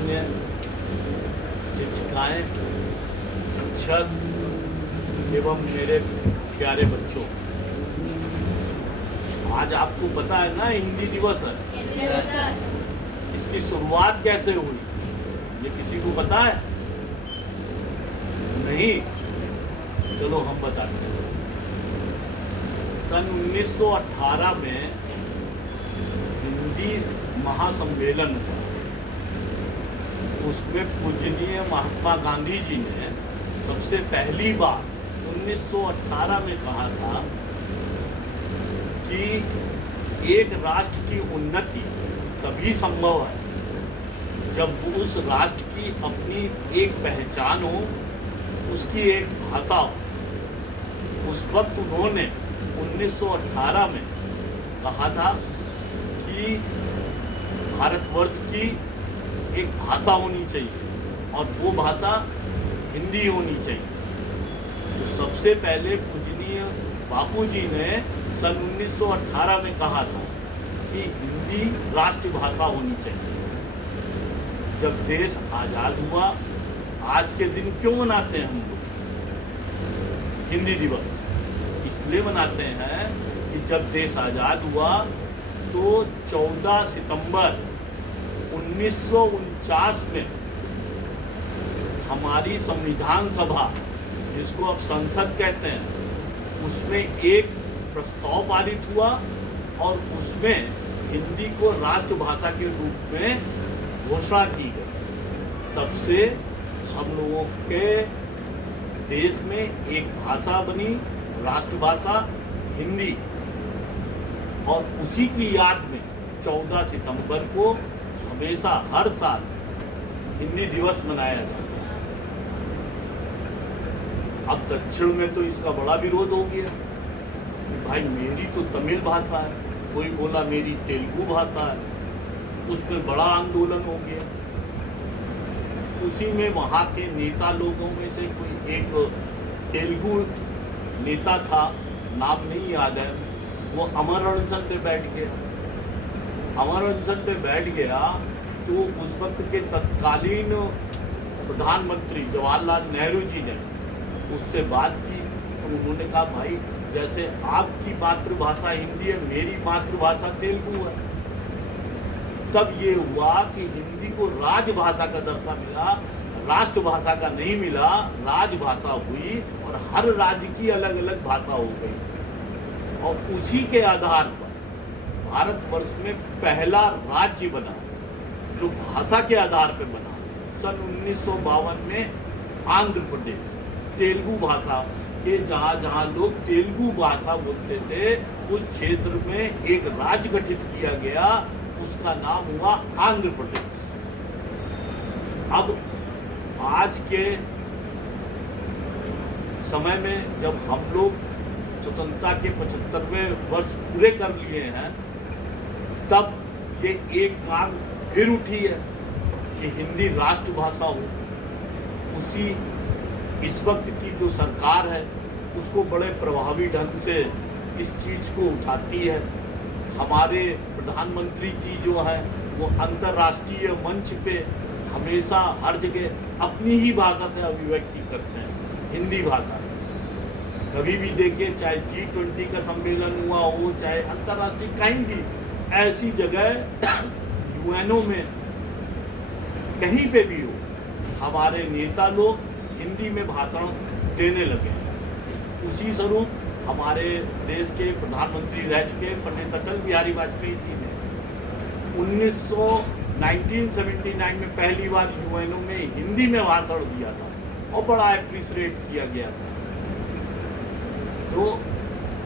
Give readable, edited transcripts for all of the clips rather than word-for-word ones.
मान्य शिक्षिकाएं, शिक्षक एवं मेरे प्यारे बच्चों, आज आपको पता है ना हिंदी दिवस है। इसकी शुरुआत कैसे हुई ये किसी को पता है? नहीं? चलो हम बताते हैं। सन 1918 में हिंदी महासम्मेलन हुआ। उसमें पूजनीय महात्मा गांधी जी ने सबसे पहली बार 1918 में कहा था कि एक राष्ट्र की उन्नति तभी संभव है जब उस राष्ट्र की अपनी एक पहचान हो, उसकी एक भाषा हो। उस वक्त उन्होंने 1918 में कहा था कि भारतवर्ष की एक भाषा होनी चाहिए और वो भाषा हिंदी होनी चाहिए। तो सबसे पहले पूजनीय बापू जी ने सन 1918 में कहा था कि हिंदी राष्ट्रभाषा होनी चाहिए। जब देश आज़ाद हुआ, आज के दिन क्यों मनाते हैं हम लोग हिंदी दिवस? इसलिए मनाते हैं कि जब देश आज़ाद हुआ तो 14 सितंबर 1949 में हमारी संविधान सभा, जिसको अब संसद कहते हैं, उसमें एक प्रस्ताव पारित हुआ और उसमें हिंदी को राष्ट्रभाषा के रूप में घोषणा की गई। तब से हम लोगों के देश में एक भाषा बनी, राष्ट्रभाषा हिंदी, और उसी की याद में 14 सितंबर को हमेशा हर साल हिंदी दिवस मनाया जाता है। अब दक्षिण में तो इसका बड़ा विरोध हो गया। भाई मेरी तो तमिल भाषा है, कोई बोला मेरी तेलुगु भाषा है, उसमें बड़ा आंदोलन हो गया। उसी में वहाँ के नेता लोगों में से कोई एक तेलुगु नेता था, नाम नहीं याद है, वो अमर अनशन पे बैठ गया। अमर अनशन पे बैठ गया तो उस वक्त के तत्कालीन प्रधानमंत्री जवाहरलाल नेहरू जी ने उससे बात की। तो उन्होंने कहा भाई जैसे आपकी मातृभाषा हिंदी है, मेरी मातृभाषा तेलुगु है। तब ये हुआ कि हिंदी को राजभाषा का दर्जा मिला, राष्ट्रभाषा का नहीं मिला, राजभाषा हुई और हर राज्य की अलग अलग भाषा हो गई। और उसी के आधार पर भारतवर्ष में पहला राज्य बना जो भाषा के आधार पर बना सन 1952 में आंध्र प्रदेश। तेलुगु भाषा के जहाँ लोग तेलुगु भाषा बोलते थे, उस क्षेत्र में एक राज्य गठित किया गया, उसका नाम हुआ आंध्र प्रदेश। अब आज के समय में जब हम लोग स्वतंत्रता के 75वें वर्ष पूरे कर लिए हैं, तब ये एक मांग फिर उठी है कि हिंदी राष्ट्रभाषा हो। उसी इस वक्त की जो सरकार है उसको बड़े प्रभावी ढंग से इस चीज़ को उठाती है। हमारे प्रधानमंत्री जी जो हैं वो अंतर्राष्ट्रीय मंच पे हमेशा हर जगह अपनी ही भाषा से अभिव्यक्ति करते हैं, हिंदी भाषा से। कभी भी देखिए, चाहे G20 का सम्मेलन हुआ हो, चाहे अंतर्राष्ट्रीय कहीं भी ऐसी जगह यूएनओ में कहीं पे भी हो, हमारे नेता लोग हिंदी में भाषण देने लगे। उसी स्वरूप हमारे देश के प्रधानमंत्री रह चुके पंडित अटल बिहारी वाजपेयी जी ने 1979 में पहली बार यूएनओ में हिंदी में भाषण दिया था और बड़ा एप्रिशिएट किया गया था। तो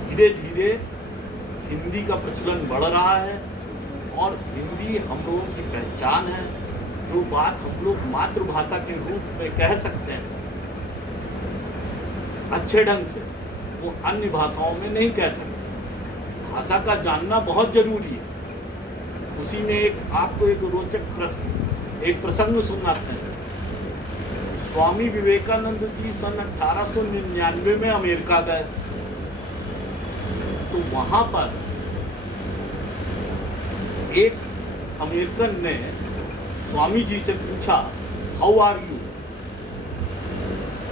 धीरे धीरे हिंदी का प्रचलन बढ़ रहा है और हिंदी हम लोगों की पहचान है। जो बात हम लोग मातृभाषा के रूप में कह सकते हैं अच्छे ढंग से, वो अन्य भाषाओं में नहीं कह सकते। भाषा का जानना बहुत जरूरी है। उसी में आपको एक रोचक एक प्रसंग सुनाते हैं। स्वामी विवेकानंद जी सन 1899 में अमेरिका गए, तो वहां पर एक अमेरिकन ने स्वामी जी से पूछा हाउ आर यू,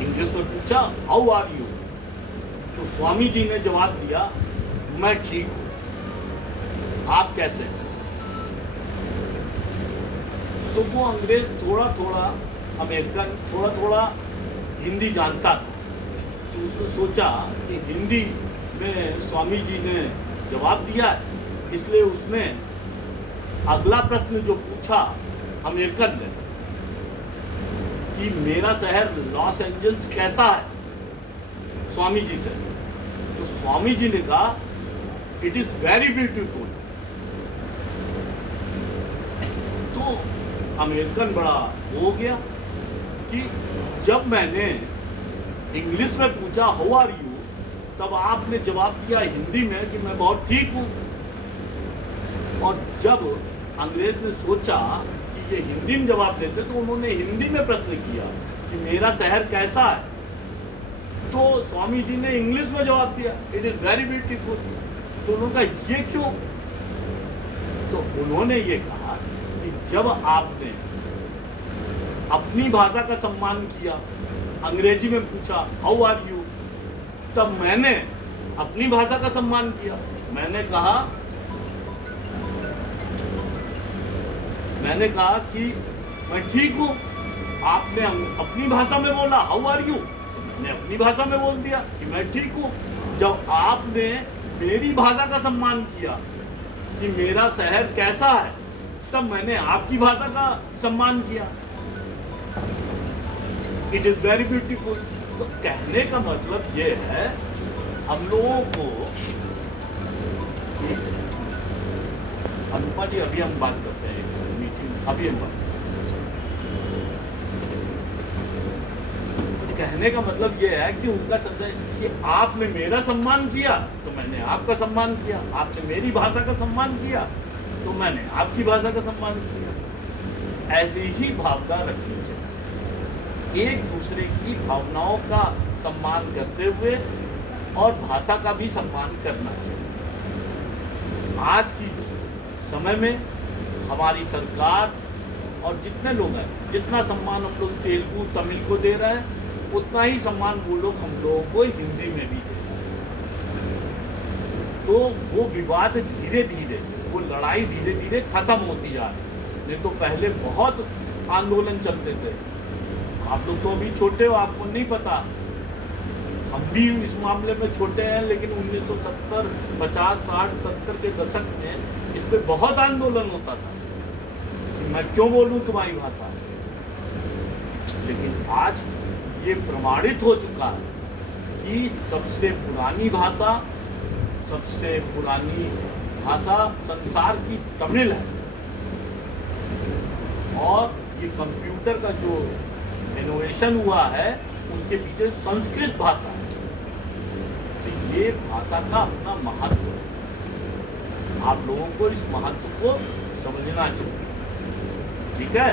इंग्लिश में पूछा हाउ आर यू, तो स्वामी जी ने जवाब दिया मैं ठीक हूं, आप कैसे हैं? तो वो अंग्रेज थोड़ा थोड़ा, अमेरिकन थोड़ा थोड़ा हिंदी जानता था, तो उसने सोचा कि हिंदी में स्वामी जी ने जवाब दिया है, इसलिए उसने अगला प्रश्न जो पूछा अमेरिकन ने कि मेरा शहर लॉस एंजल्स कैसा है, स्वामी जी से, तो स्वामी जी ने कहा इट इज वेरी ब्यूटीफुल। तो अमेरिकन बड़ा हो गया कि जब मैंने इंग्लिश में पूछा हाउ आर यू, तब आपने जवाब दिया हिंदी में कि मैं बहुत ठीक हूं। और जब अंग्रेज ने सोचा कि ये हिंदी में जवाब देते, तो उन्होंने हिंदी में प्रश्न किया कि मेरा शहर कैसा है, तो स्वामी जी ने इंग्लिश में जवाब दिया इट इज वेरी ब्यूटीफुल। तो उन्होंने कहा ये क्यों? तो उन्होंने ये कहा कि जब आपने अपनी भाषा का सम्मान किया, अंग्रेजी में पूछा हाउ आर यू, तब मैंने अपनी भाषा का सम्मान किया, मैंने कहा कि मैं ठीक हूं। आपने अपनी भाषा में बोला हाउ आर यू, मैंने अपनी भाषा में बोल दिया कि मैं ठीक हूं। जब आपने मेरी भाषा का सम्मान किया कि मेरा शहर कैसा है, तब मैंने आपकी भाषा का सम्मान किया, इट इज वेरी ब्यूटीफुल। तो कहने का मतलब ये है, हम लोगों को अनुपा जी अभी हम बात करते हैं, मीटिंग अभी हम बात कहने का मतलब ये है कि उनका संशय कि आपने मेरा सम्मान किया तो मैंने आपका सम्मान किया, आपने मेरी भाषा का सम्मान किया तो मैंने आपकी भाषा का सम्मान किया। ऐसी ही भावना रखनी चाहिए, एक दूसरे की भावनाओं का सम्मान करते हुए और भाषा का भी सम्मान करना चाहिए। आज की समय में हमारी सरकार और जितने लोग हैं, जितना सम्मान हम लोग तेलुगु तमिल को दे रहे हैं, उतना ही सम्मान वो लोग हम लोगों को हिंदी में भी दे रहे हैं। तो वो विवाद धीरे धीरे, वो लड़ाई धीरे धीरे खत्म होती जा रही है। नहीं तो पहले बहुत आंदोलन चलते थे। आप लोग तो अभी छोटे हो, आपको नहीं पता, हम भी इस मामले में छोटे हैं, लेकिन 1970, 50, 60, 70 के दशक में इस पे बहुत आंदोलन होता था कि मैं क्यों बोलूं तुम्हारी भाषा। लेकिन आज ये प्रमाणित हो चुका है कि सबसे पुरानी भाषा संसार की तमिल है, और ये कंप्यूटर का जो इनोवेशन हुआ है उसके पीछे संस्कृत भाषा है। तो ये भाषा का अपना महत्व है, आप लोगों को इस महत्व को समझना चाहिए, ठीक है।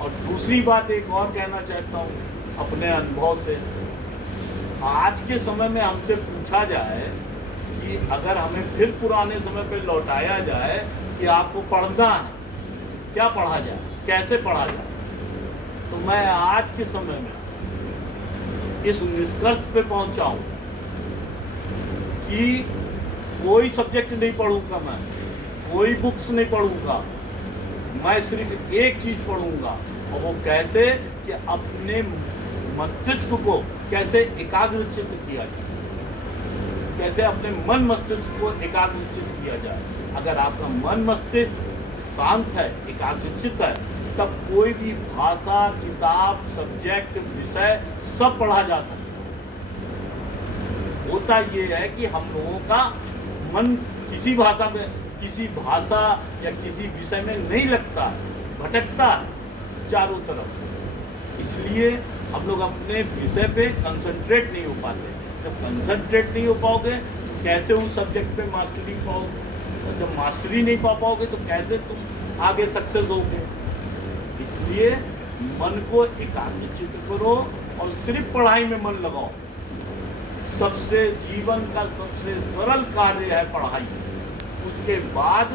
और दूसरी बात एक और कहना चाहता हूँ अपने अनुभव से। आज के समय में हमसे पूछा जाए कि अगर हमें फिर पुराने समय पे लौटाया जाए कि आपको पढ़ना है, क्या पढ़ा जाए, कैसे पढ़ा जाए, तो मैं आज के समय में इस निष्कर्ष पे पहुंचा हूं कि कोई सब्जेक्ट नहीं पढ़ूंगा, मैं कोई बुक्स नहीं पढ़ूंगा, मैं सिर्फ एक चीज पढ़ूंगा, और वो कैसे कि अपने मस्तिष्क को कैसे एकाग्रचित किया जाए, कैसे अपने मन मस्तिष्क को एकाग्रचित किया जाए। अगर आपका मन मस्तिष्क शांत है, एकाग्रचित है, तब कोई भी भाषा, किताब, सब्जेक्ट, विषय सब पढ़ा जा सकता है। होता ये है कि हम लोगों का मन किसी भाषा या किसी विषय में नहीं लगता, भटकता है चारों तरफ, इसलिए हम लोग अपने विषय पे कंसंट्रेट नहीं हो पाते। जब कंसंट्रेट नहीं हो पाओगे तो कैसे उस सब्जेक्ट पे मास्टरी पाओगे, और जब मास्टरी नहीं पा पाओगे तो कैसे तुम आगे सक्सेस होगे। इसलिए मन को एकाग्रचित करो और सिर्फ पढ़ाई में मन लगाओ। जीवन का सबसे सरल कार्य है पढ़ाई, उसके बाद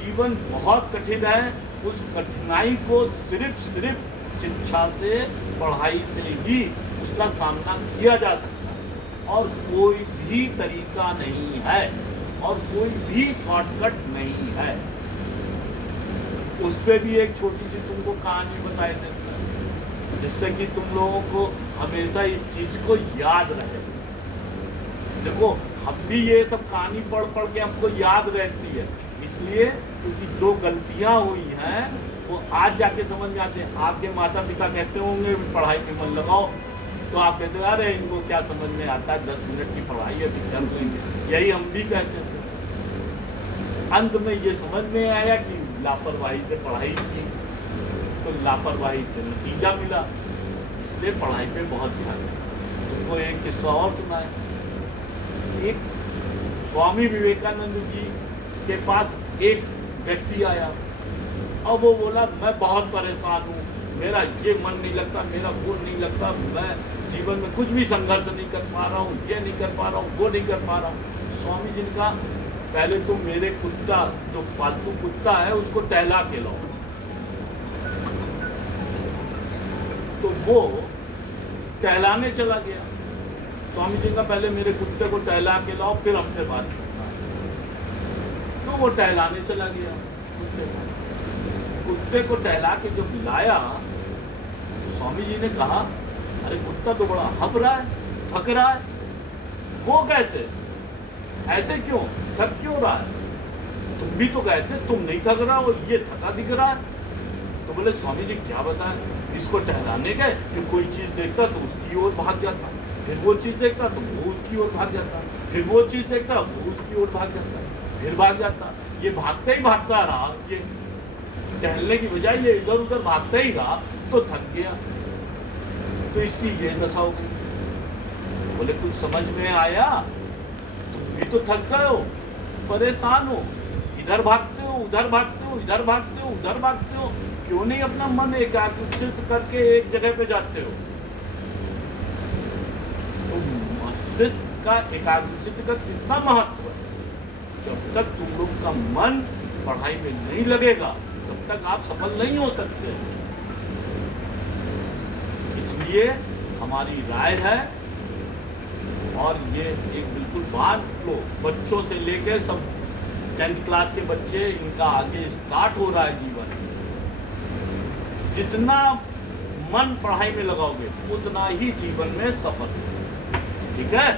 जीवन बहुत कठिन है, उस कठिनाई को सिर्फ शिक्षा से, पढ़ाई से ही उसका सामना किया जा सकता है, और कोई भी तरीका नहीं है और कोई भी शॉर्टकट नहीं है। उस पर भी एक छोटी सी तुमको कहानी बताई देता हूं, जिससे कि तुम लोगों को हमेशा इस चीज को याद रहे। देखो, हम भी ये सब कहानी पढ़ के हमको याद रहती है, इसलिए क्योंकि जो गलतियां हुई हैं वो आज जाके समझ में आते हैं। आपके माता पिता कहते होंगे पढ़ाई में मन लगाओ, तो आप कहते हो अरे इनको क्या समझ में आता है, 10 मिनट की पढ़ाई है फिर कर लेंगे। यही हम भी कहते थे। अंत में ये समझ में आया कि लापरवाही से पढ़ाई की, तो लापरवाही से नतीजा मिला, इसलिए पढ़ाई पे बहुत ध्यान है। तुमको एक किस्सा और सुनाए। एक स्वामी विवेकानंद जी के पास एक व्यक्ति आया, अब वो बोला मैं बहुत परेशान हूँ, मेरा ये मन नहीं लगता, मेरा वो नहीं लगता, मैं जीवन में कुछ भी संघर्ष नहीं कर पा रहा हूँ, ये नहीं कर पा रहा हूँ, वो नहीं कर पा रहा हूँ। स्वामी जी ने कहा पहले तो मेरे कुत्ता, जो पालतू कुत्ता है, उसको टहला के लाओ। तो वो टहलाने चला गया। स्वामी जी का पहले मेरे कुत्ते को टहला के लाओ फिर हमसे बात करना है। तो वो टहलाने चला गया। कुत्ते को टहला के जब लाया, तो स्वामी जी ने कहा अरे कुत्ता तो बड़ा हब रहा है, थक रहा है। वो कैसे, ऐसे क्यों, थक क्यों रहा है? तुम भी तो गए थे, तुम नहीं थक रहा हो, ये थका दिख रहा है। तो बोले स्वामी जी क्या बताएं, इसको टहलाने गए, जो कोई चीज देखता तो उसकी ओर भाग जाता, फिर वो चीज देखता तो वो उसकी ओर भाग जाता, फिर वो चीज देखता वो उसकी ओर भाग जाता, फिर भाग जाता। ये भागता ही भागता रहा, ये टहलने की बजाय ये इधर उधर भागता ही रहा, तो थक गया। तो इसकी ये दशा हो गई। बोले कुछ समझ में आया? तुम भी तो थक गए हो, परेशान हो, इधर भागते हो, उधर भागते हो, इधर भागते हो, उधर भागते हो, क्यों नहीं अपना मन एकाग्रचित करके एक जगह पे जाते हो? तो मस्तिष्क का एकाग्रचित का कितना महत्व है। जब तक तुम लोग का मन पढ़ाई में नहीं लगेगा, तब तक आप सफल नहीं हो सकते। इसलिए हमारी राय है, और ये एक बिल्कुल बात लो, बच्चों से लेके सब 10th क्लास के बच्चे, इनका आगे स्टार्ट हो रहा है जीवन। जितना मन पढ़ाई में लगाओगे उतना ही जीवन में सफल। ठीक है?